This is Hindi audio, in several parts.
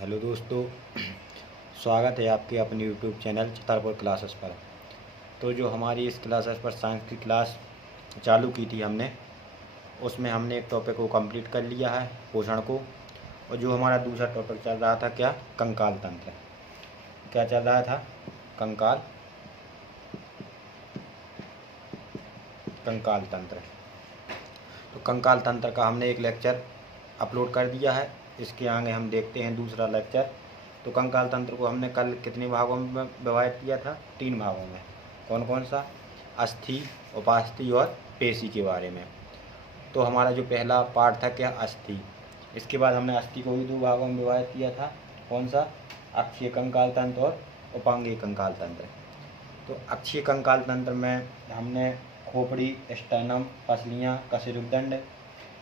हेलो दोस्तों, स्वागत है आपके अपने यूट्यूब चैनल छतरपुर क्लासेस पर। तो जो हमारी इस क्लासेस पर साइंस की क्लास चालू की थी हमने, उसमें हमने एक टॉपिक को कंप्लीट कर लिया है, पोषण को। और जो हमारा दूसरा टॉपिक चल रहा था क्या, कंकाल तंत्र। क्या चल रहा था? कंकाल कंकाल तंत्र। तो कंकाल तंत्र का हमने एक लेक्चर अपलोड कर दिया है। इसके आगे हम देखते हैं दूसरा लेक्चर। तो कंकाल तंत्र को हमने कल कितने भागों में विभाजित किया था? 3 भागों में। कौन कौन सा? अस्थि, उपास्थि और पेशी के बारे में। तो हमारा जो पहला पार्ट था क्या, अस्थि। इसके बाद हमने अस्थि को भी 2 भागों में विभाजित किया था। कौन सा? अक्षीय कंकाल तंत्र और उपांगीय कंकाल तंत्र। तो अक्षीय कंकाल तंत्र में हमने खोपड़ी, स्टर्नम, पसलियाँ, कशेरुकदंड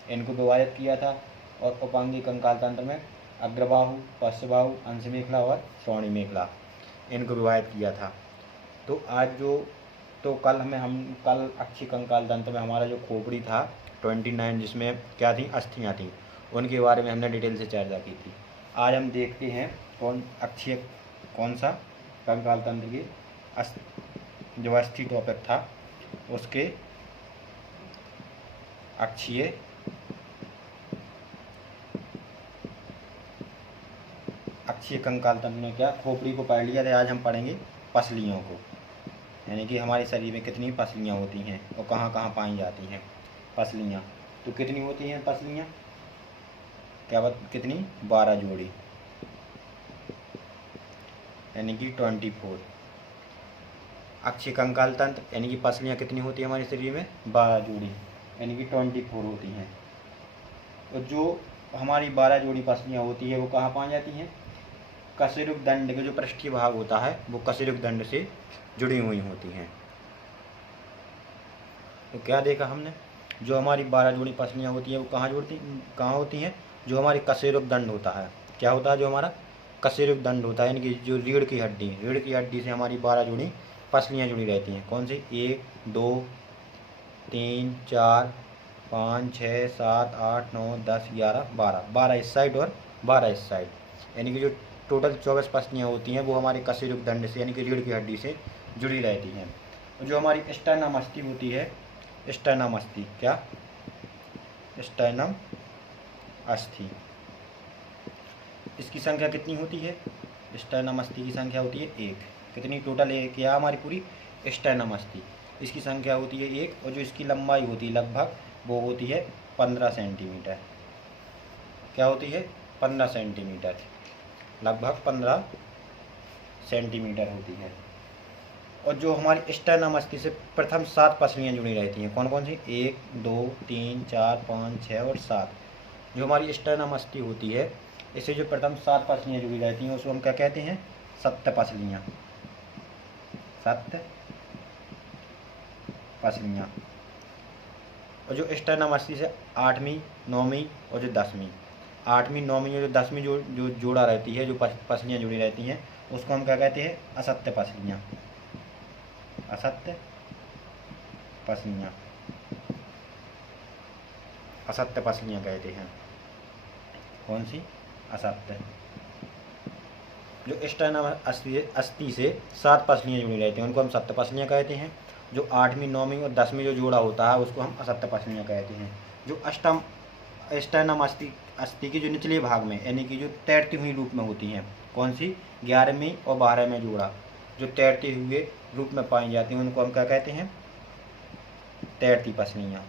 इनको विभाजित किया था। और उपांगीय कंकाल तंत्र में अग्रबाहु, पश्चबाहु, अंश मेखला और श्रोणी मेखला इनको विभाजित किया था। तो आज कल अक्षीय कंकाल तंत्र में हमारा जो खोपड़ी था 29, जिसमें क्या थी, अस्थियाँ थी, उनके बारे में हमने डिटेल से चर्चा की थी। आज हम देखते हैं कौन सा कंकाल तंत्र की जो अस्थि टॉपिक था उसके अक्षीय कंकाल तंत्र में क्या, खोपड़ी को पढ़ लिया था। आज हम पढ़ेंगे पसलियों को, यानी कि हमारे शरीर में कितनी पसलियाँ होती हैं और कहाँ कहाँ पाई जाती हैं पसलियाँ। तो कितनी होती हैं पसलियाँ? कितनी? 12 जोड़ी, यानी कि 24। अक्षीय कंकाल तंत्र यानी कि पसलियाँ कितनी होती हैं हमारे शरीर में? 12 जोड़ी, यानी कि 24 होती हैं। और जो हमारी 12 जोड़ी पसलियाँ होती है वो कहाँ पाई जाती हैं? कशेरुकदंड का जो पृष्ठीय भाग होता है वो कशेरुकदंड से जुड़ी हुई होती हैं। तो क्या देखा हमने, जो हमारी 12 जोड़ी पसलियाँ होती हैं वो कहाँ होती हैं? जो हमारी कशेरुकदंड होता है। क्या होता है? जो हमारा कशेरुकदंड होता है, यानी कि जो रीढ़ की हड्डी से हमारी 12 जोड़ी पसलियाँ जुड़ी रहती हैं। कौन सी? 1, 2, 3, 4, 5, 6, 7, 8, 9, 10, 11, 12 इस साइड और 12 इस साइड, यानी कि जो टोटल 24 पसलियाँ होती हैं वो हमारे कशेरुकदंड से यानी कि रीढ़ की हड्डी से जुड़ी रहती हैं। और जो हमारी स्टर्नम अस्थि होती है, स्टर्नम अस्थि, क्या? स्टर्नम अस्थि, इसकी संख्या कितनी होती है? स्टर्नम अस्थि की संख्या होती है 1। कितनी टोटल है? क्या हमारी पूरी स्टर्नम अस्थि, इसकी संख्या होती है 1। और जो इसकी लंबाई होती है लगभग वो होती है 15 सेंटीमीटर। क्या होती है? 15 सेंटीमीटर, लगभग 15 सेंटीमीटर होती है। और जो हमारी स्टर्नम अस्थि से प्रथम 7 पसलियाँ जुड़ी रहती हैं। कौन कौन सी? 1, 2, 3, 4, 5, 6 और 7। जो हमारी स्टर्नम अस्थि होती है इससे जो प्रथम 7 पसलियाँ जुड़ी रहती हैं उसको हम क्या कहते हैं? सप्त पसलियाँ। सप्त पसलियाँ। और जो स्टर्नम अस्थि से 8वीं, 9वीं और जो 10वीं, 8वीं, 9वीं और जो 10वीं जो जोड़ा रहती है, जो पसलियाँ जुड़ी रहती हैं उसको हम क्या कहते हैं? असत्य पसलियाँ। असत्य पसलियाँ, असत्य पसलियाँ कहते हैं। कौन सी? असत्य। जो स्टर्नम अस्थि से 7 पसलियाँ जुड़ी रहती हैं उनको हम सत्य पसलियाँ कहते हैं। जो 8वीं, 9वीं और 10वीं जो जोड़ा होता है उसको हम असत्य पसलियाँ कहते हैं। जो स्टर्नम अस्थि के जो निचले भाग में, यानी कि जो तैरती हुई रूप में होती हैं, कौन सी? 11वीं और 12वें जोड़ा जो तैरते हुए रूप में पाई जाती हैं उनको हम क्या कहते हैं? तैरती पसलियाँ।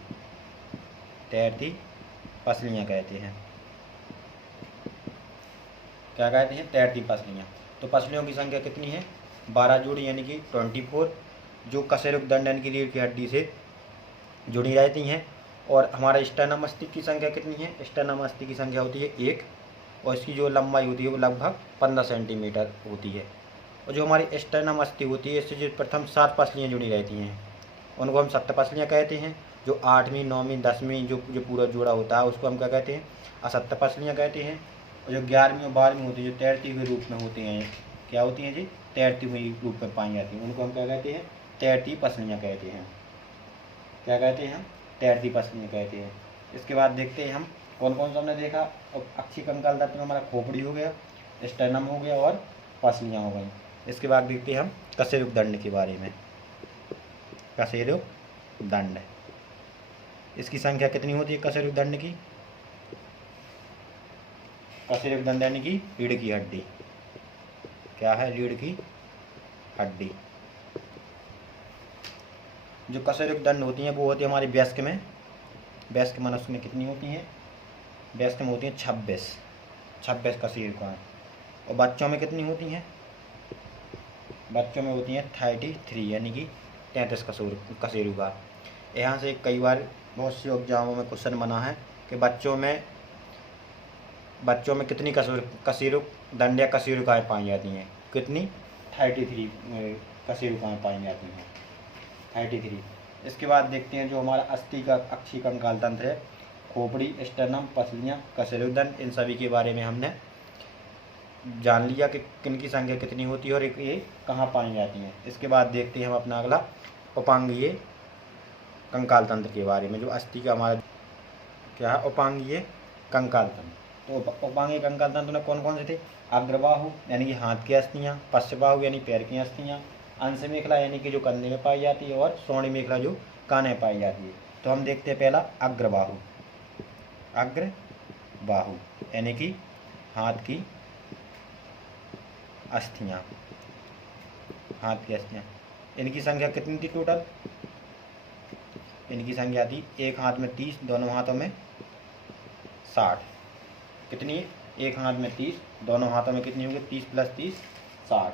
तैरती पसलियाँ कहते हैं। क्या कहते हैं? तैरती पसलियाँ। तो पसलियों की संख्या कितनी है? 12 जोड़ी, यानी कि 24, जो कशेरुकदंड यानी कि रीढ़ की हड्डी से जुड़ी रहती हैं। और हमारा स्टर्नम अस्थि की संख्या कितनी है? स्टर्नम अस्थि की संख्या होती है 1। और इसकी जो लंबाई होती है वो लगभग 15 सेंटीमीटर होती है। और जो हमारी स्टर्नम अस्थि होती है इससे जो प्रथम 7 पसलियाँ जुड़ी रहती हैं उनको हम सप्त पसलियाँ कहते हैं। जो 8वीं, 9वीं, 10वीं जो पूरा जोड़ा होता है उसको हम क्या कहते हैं? असत्य पसलियाँ कहते हैं। और जो 11वीं और 12वीं होती है जो तैरती हुई रूप में होती हैं, क्या होती हैं जी? तैरती हुई रूप में पाई जाती हैं, उनको हम क्या कहते हैं? तैरती पसलियाँ कहते हैं। क्या कहते हैं? तैरती पसलियाँ कहते हैं। इसके बाद देखते हैं हम कौन कौन सा हमने देखा। और अक्षीय कंकाल तंत्र में हमारा खोपड़ी हो गया, स्टेर्नम हो गया और पसलियाँ हो गई। इसके बाद देखते हैं हम कशेरुक दंड के बारे में। कशेरुक दंड, इसकी संख्या कितनी होती है कशेरुक दंड की? कशेरुक दंड यानी कि रीढ़ की हड्डी। क्या है? रीढ़ की हड्डी। जो कशेरुक दंड होती हैं वो होती है हमारे वयस्क में, वयस्क मनुष्य में कितनी होती हैं? वयस्क में होती हैं 26 कशेरुकाएँ। और बच्चों में कितनी होती हैं? बच्चों में होती हैं 33 यानी कि 33 कशेरुका। यहाँ से कई बार बहुत सी एग्जामों में क्वेश्चन बना है कि बच्चों में कितनी कशेरुक दंड या कशेरुकाएँ पाई जाती हैं? कितनी? 33 कशेरुकाएँ पाई जाती हैं, 33। इसके बाद देखते हैं जो हमारा अस्थि का अक्षीय कंकाल तंत्र है, खोपड़ी, स्टेर्नम, पसलियाँ, कशेरुक दंड, इन सभी के बारे में हमने जान लिया कि किनकी संख्या कितनी होती है और ये कहाँ पाई जाती हैं। इसके बाद देखते हैं हम अपना अगला उपांगीय कंकाल तंत्र के बारे में, जो अस्थि का हमारा क्या है? उपांगीय कंकाल तंत्र। तो उपांगीय कंकाल तंत्र में कौन कौन से थे? अग्रबाहु यानी कि हाथ की अस्थियाँ, पश्चबाहु यानी पैर की अस्थियाँ, अंश मेखला यानी कि जो कंधे में पाई जाती है, और श्रोणि मेखला जो कान में पाई जाती है। तो हम देखते हैं पहला अग्रबाहु। अग्रबाहु यानी कि हाथ की अस्थियाँ, हाथ की अस्थियाँ। इनकी संख्या कितनी थी टोटल? इनकी संख्या थी एक हाथ में 30, दोनों हाथों में 60। कितनी? एक हाथ में 30, दोनों हाथों में कितनी होगी? 30 + 30 60।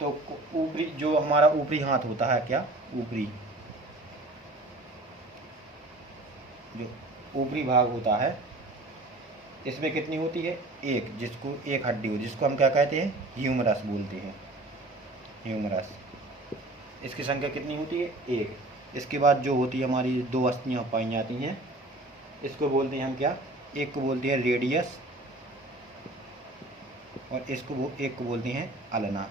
तो ऊपरी जो हमारा ऊपरी हाथ होता है, क्या? ऊपरी जो ऊपरी भाग होता है, इसमें कितनी होती है? एक, जिसको एक हड्डी हो, जिसको हम क्या कहते हैं? ह्यूमरस बोलते हैं, ह्यूमरस। इसकी संख्या कितनी होती है? एक। इसके बाद जो होती है हमारी दो अस्थियाँ पाई जाती हैं, इसको बोलते हैं हम क्या? एक को बोलते हैं रेडियस और एक को बोलते हैं अल्ना।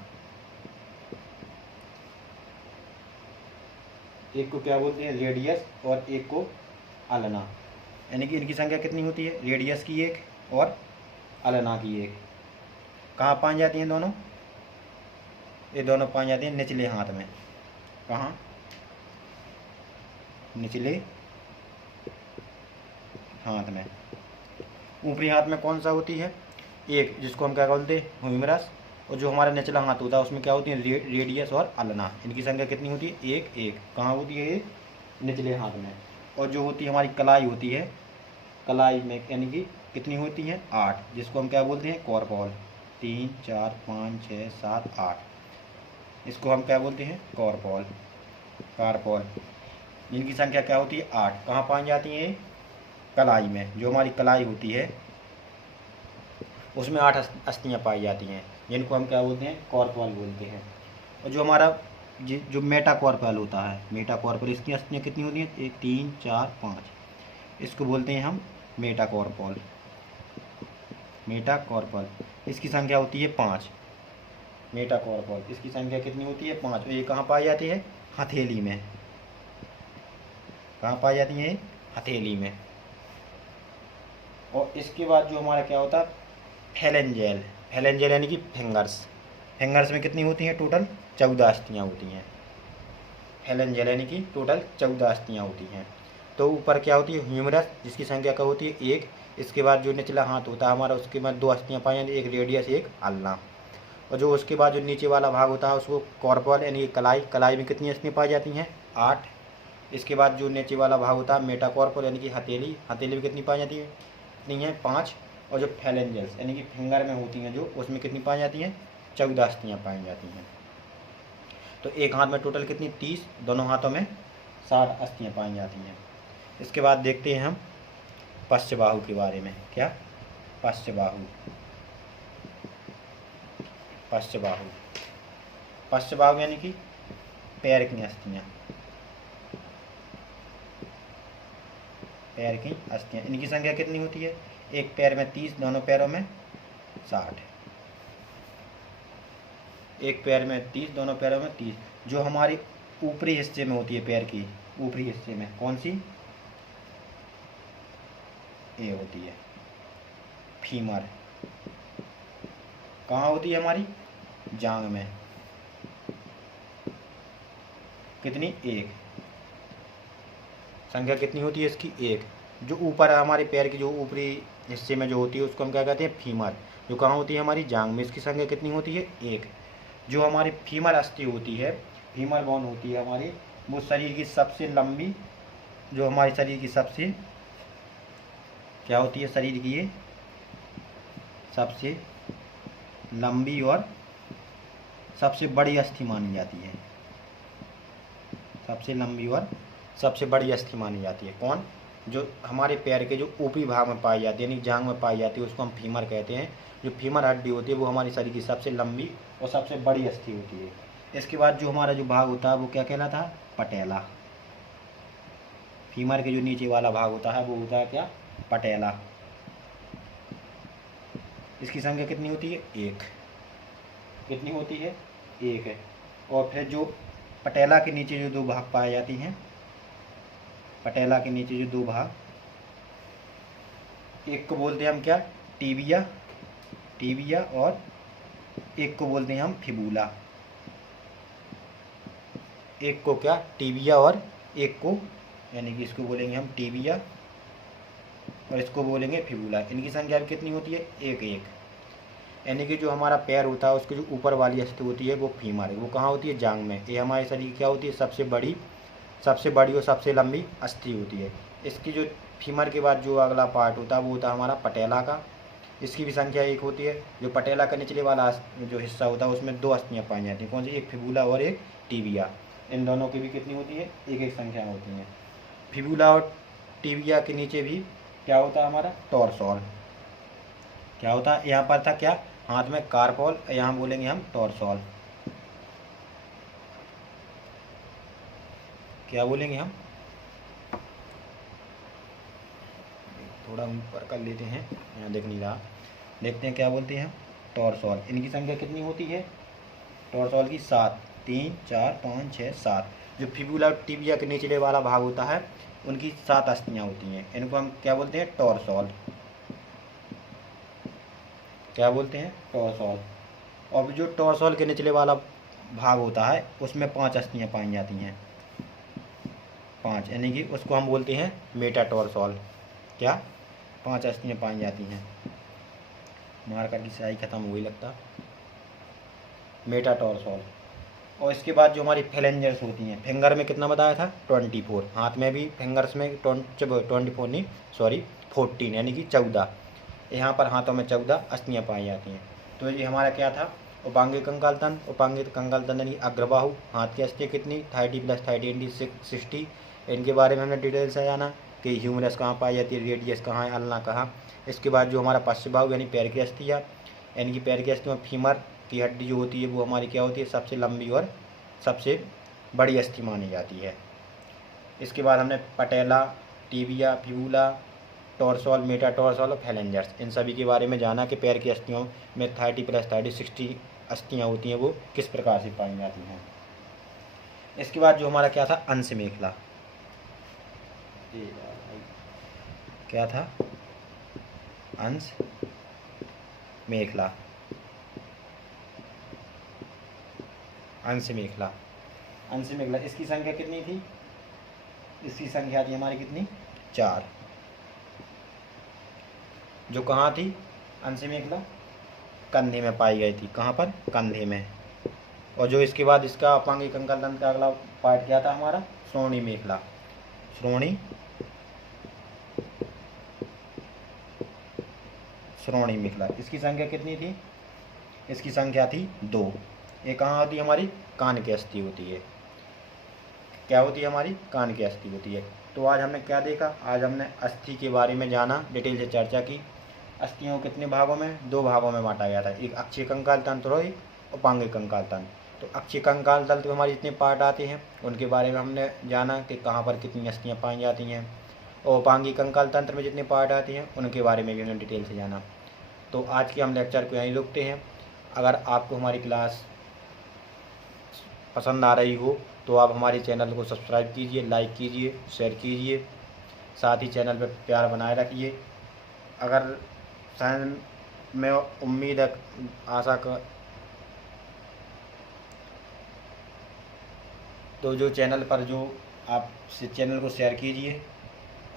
एक को क्या बोलते हैं? रेडियस और एक को अल्ना। यानी कि इनकी संख्या कितनी होती है? रेडियस की एक और अल्ना की एक। कहाँ पाई जाती हैं दोनों? ये दोनों पाई जाती हैं निचले हाथ में। कहाँ? निचले हाथ में। ऊपरी हाथ में कौन सा होती है? एक, जिसको हम क्या बोलते हैं? ह्यूमरस। और जो हमारा निचला हाथ होता है उसमें क्या होती है? रेडियस और अल्ना। इनकी संख्या कितनी होती है? एक एक। कहाँ होती है? एक, निचले हाथ में। और जो होती है हमारी कलाई होती है, कलाई में यानी कि कितनी होती है? 8, जिसको हम क्या बोलते हैं? कॉर्पल। 3 4 5 6 7 8, इसको हम क्या बोलते हैं? कॉर्पल, कार्पल। इनकी संख्या क्या होती है? 8। कहाँ पाई जाती है? कलाई में। जो हमारी कलाई होती है उसमें 8 अस्थियाँ पाई जाती हैं, जिनको हम क्या बोलते हैं? कॉर्पल बोलते हैं। और जो हमारा जो मेटाकॉर्पल होता है, मेटाकॉर्पल, इसकी अस्थियाँ कितनी होती हैं? 1 3 4 5, इसको बोलते हैं हम मेटाकॉर्पल, मेटाकॉर्पल। इसकी संख्या होती है 5। मेटाकॉर्पल, इसकी संख्या कितनी होती है? 5। ये कहाँ पाई जाती है? हथेली में। कहाँ पाई जाती है? हथेली में। और इसके बाद जो हमारा क्या होता है? फेलेंजेल। फेलेंजेल यानी कि फिंगर्स। फिंगर्स में कितनी होती हैं? टोटल 14 अस्थियाँ होती हैं। फेलेंजेल यानी कि टोटल 14 अस्थियाँ होती हैं। तो ऊपर क्या होती है? ह्यूमरस, जिसकी संख्या क्या होती है? एक। इसके बाद जो निचला हाथ होता है हमारा, उसके बाद 2 अस्थियाँ पाई जाती हैं, एक रेडियस एक अल्ना। और जो उसके बाद जो नीचे वाला भाग होता है उसको कॉर्पल यानी कि कलाई। कलाई में कितनी अस्थियाँ पाई जाती हैं? 8। इसके बाद जो नीचे वाला भाग होता है मेटाकॉर्पल यानी कि हथेली। हथेली में कितनी पाई जाती है? कितनी है? 5। और जो फेलेंजेल्स यानी कि फिंगर में होती हैं जो, उसमें कितनी पाई जाती हैं? 14 अस्थियाँ पाई जाती हैं। तो एक हाथ में टोटल कितनी? 30, दोनों हाथों में 60 अस्थियाँ पाई जाती हैं। इसके बाद देखते हैं हम पश्चबाहु के बारे में। क्या? पश्चबाहु। पश्चबाहु, पश्चबाहु यानी कि पैर की अस्थियाँ, पैर की अस्थियाँ। इनकी संख्या कितनी होती है? एक पैर में 30, दोनों पैरों में 60। एक पैर में 30, दोनों पैरों में 30। जो हमारी ऊपरी हिस्से में होती है, पैर की ऊपरी हिस्से में, कौन सी? ये होती है फीमर। कहाँ होती है हमारी? जांग में। कितनी? एक। संख्या कितनी होती है इसकी? एक। जो ऊपर है हमारे पैर की जो ऊपरी हिस्से में जो होती है उसको हम क्या कहते हैं? फीमर। जो कहाँ होती है? हमारी जांग में। इसकी संख्या कितनी होती है? एक। जो हमारी फीमर अस्थि होती है, फीमर बोन होती है हमारी, वो शरीर की सबसे लंबी, जो हमारे शरीर की सबसे क्या होती है? शरीर की ये सबसे लंबी और सबसे बड़ी अस्थि मानी जाती है। सबसे लंबी और सबसे बड़ी अस्थि मानी जाती है। कौन? जो हमारे पैर के जो ऊपरी भाग में पाई जाती है, यानी जांग में पाई जाती है, उसको हम फीमर कहते हैं। जो फीमर हड्डी होती है वो हमारे शरीर की सबसे लंबी और सबसे बड़ी अस्थि होती है। इसके बाद जो हमारा जो भाग होता है वो क्या कहलाता है? पटेला। फीमर के जो नीचे वाला भाग होता है वो होता है क्या? पटेला। इसकी संख्या कितनी होती है? एक। कितनी होती है? एक है। और फिर जो पटेला के नीचे जो दो भाग पाए जाती हैं, पटेला के नीचे जो दो भाग, एक को बोलते हैं हम क्या? टीबिया। टीबिया। और एक को बोलते हैं हम फिबूला। एक को क्या? टीबिया। और एक को, यानी कि इसको बोलेंगे हम टीबिया और इसको बोलेंगे फिबूला। इनकी संख्या कितनी होती है? एक एक। यानी कि जो हमारा पैर होता है उसकी जो ऊपर वाली अस्थि होती है वो फीमर है। वो कहाँ होती है? जांग में। ये हमारे शरीर की क्या होती है? सबसे बड़ी और सबसे लंबी अस्थि होती है। इसकी जो फीमर के बाद जो अगला पार्ट होता है वो होता है हमारा पटेला का। इसकी भी संख्या एक होती है। जो पटेला का निचले वाला जो हिस्सा होता है उसमें दो अस्थियाँ पाई जाती हैं। कौन सी? एक फिबूला और एक टीबिया। इन दोनों की भी कितनी होती है? एक एक संख्या होती हैं। फिबूला और टीबिया के नीचे भी क्या होता है हमारा? टॉर्सोल। क्या होता है? यहाँ पर था क्या? हाथ में कार्पोल, यहाँ बोलेंगे हम टॉर्सोल। क्या बोलेंगे हम? थोड़ा ऊपर कर लेते हैं, यहाँ देख नहीं रहा। देखते हैं क्या बोलते हैं? टॉर्सोल। इनकी संख्या कितनी होती है? टॉर्सोल की 7। 3 4 5 6 7। जो फिबुला टिबिया के निचले वाला भाग होता है उनकी 7 अस्थियाँ होती हैं। इनको हम क्या बोलते हैं? टॉर्सोल। क्या बोलते हैं? टॉर्सोल। और जो टॉर्सोल के निचले वाला भाग होता है उसमें 5 अस्थियाँ पाई जाती हैं। 5, यानी कि उसको हम बोलते हैं मेटाटॉर्सोल। क्या? 5 अस्थियाँ पाई जाती हैं। मार्कर की स्याही खत्म हो गई लगता। मेटाटॉर्सोल। और इसके बाद जो हमारी फेलेंजर्स होती हैं, फिंगर में कितना बताया था? 24। हाथ में भी फिंगर्स में 24 नहीं, सॉरी 14, यानी कि 14। यहाँ पर हाथों में 14 अस्थियाँ पाई जाती हैं। तो ये हमारा क्या था? उपांगिक कंकाल तंत्र। उपांगिक कंकाल तंत्र यानी अग्रबाहु। हाथ की अस्थियाँ कितनी? 30 + 30 = 60। इनके बारे में हमने डिटेल से जाना कि ह्यूमरस कहाँ पाई जाती है, रेडियस कहाँ है, अल्ना कहाँ। इसके बाद जो हमारा पश्चबाहु यानी पैर की अस्थियाँ, यानी कि पैर की अस्थियों में फीमर की हड्डी जो होती है वो हमारी क्या होती है? सबसे लंबी और सबसे बड़ी अस्थि मानी जाती है। इसके बाद हमने पटेला, टिबिया, फिबुला, टॉर्सोल, मेटाटॉर्सोल और फेलेंजर्स, इन सभी के बारे में जाना कि पैर की अस्थियों में 30 + 30 60 अस्थियाँ होती हैं वो किस प्रकार से पाई जाती हैं। इसके बाद जो हमारा क्या था? अंश मेखला। क्या था? अंश मेखला। अंश मेखला। अंश मेखला। इसकी संख्या कितनी थी? इसकी संख्या थी हमारी कितनी? 4। जो कहाँ थी अंश मेखला? कंधे में पाई गई थी। कहाँ पर? कंधे में। और जो इसके बाद इसका उपांगिक कंकाल तंत्र का अगला पार्ट क्या था हमारा? श्रोणी मेखला। श्रोणी मेखला। इसकी संख्या कितनी थी? इसकी संख्या थी 2। ये कहाँ होती है हमारी? कान की अस्थि होती है। क्या होती है हमारी? कान की अस्थि होती है। तो आज हमने क्या देखा? आज हमने अस्थि के बारे में जाना, डिटेल से चर्चा की। अस्थियों को कितने भागों में? 2 भागों में बांटा गया था। एक अक्षीय कंकाल तंत्र और एक उपांगिक कंकाल तंत्र। तो अक्षीय कंकाल तंत्र में हमारे जितने पार्ट आते हैं उनके बारे में हमने जाना कि कहाँ पर कितनी अस्थियाँ पाई जाती हैं। और उपांगिक कंकाल तंत्र में जितने पार्ट आते हैं उनके बारे में भी हमने डिटेल से जाना। तो आज के हम लेक्चर को यहीं रोकते हैं। अगर आपको हमारी क्लास पसंद आ रही हो तो आप हमारे चैनल को सब्सक्राइब कीजिए, लाइक कीजिए, शेयर कीजिए, साथ ही चैनल पर प्यार बनाए रखिए। अगर मैं उम्मीद है, आशा कर, तो जो चैनल पर जो आप चैनल को शेयर कीजिए।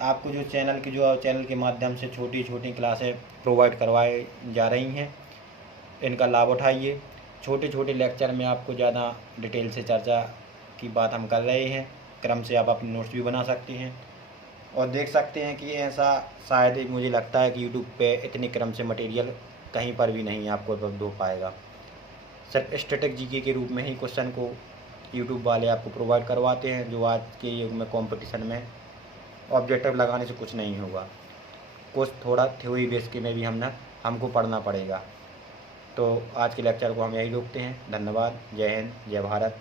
आपको जो चैनल के माध्यम से छोटी छोटी क्लासें प्रोवाइड करवाई जा रही हैं, इनका लाभ उठाइए। छोटे छोटे लेक्चर में आपको ज़्यादा डिटेल से चर्चा की बात हम कर रहे हैं। क्रम से आप अपने नोट्स भी बना सकते हैं और देख सकते हैं कि ऐसा शायद मुझे लगता है कि यूट्यूब पे इतने क्रम से मटेरियल कहीं पर भी नहीं आपको उपलब्ध हो पाएगा। सिर्फ स्टैटिक जीके के रूप में ही क्वेश्चन को यूट्यूब वाले आपको प्रोवाइड करवाते हैं, जो आज के युग में कंपटीशन में ऑब्जेक्टिव लगाने से कुछ नहीं होगा। कुछ थोड़ा थ्योरी बेस के में भी हमको पढ़ना पड़ेगा। तो आज के लेक्चर को हम यही रोकते हैं। धन्यवाद। जय हिंद, जय भारत।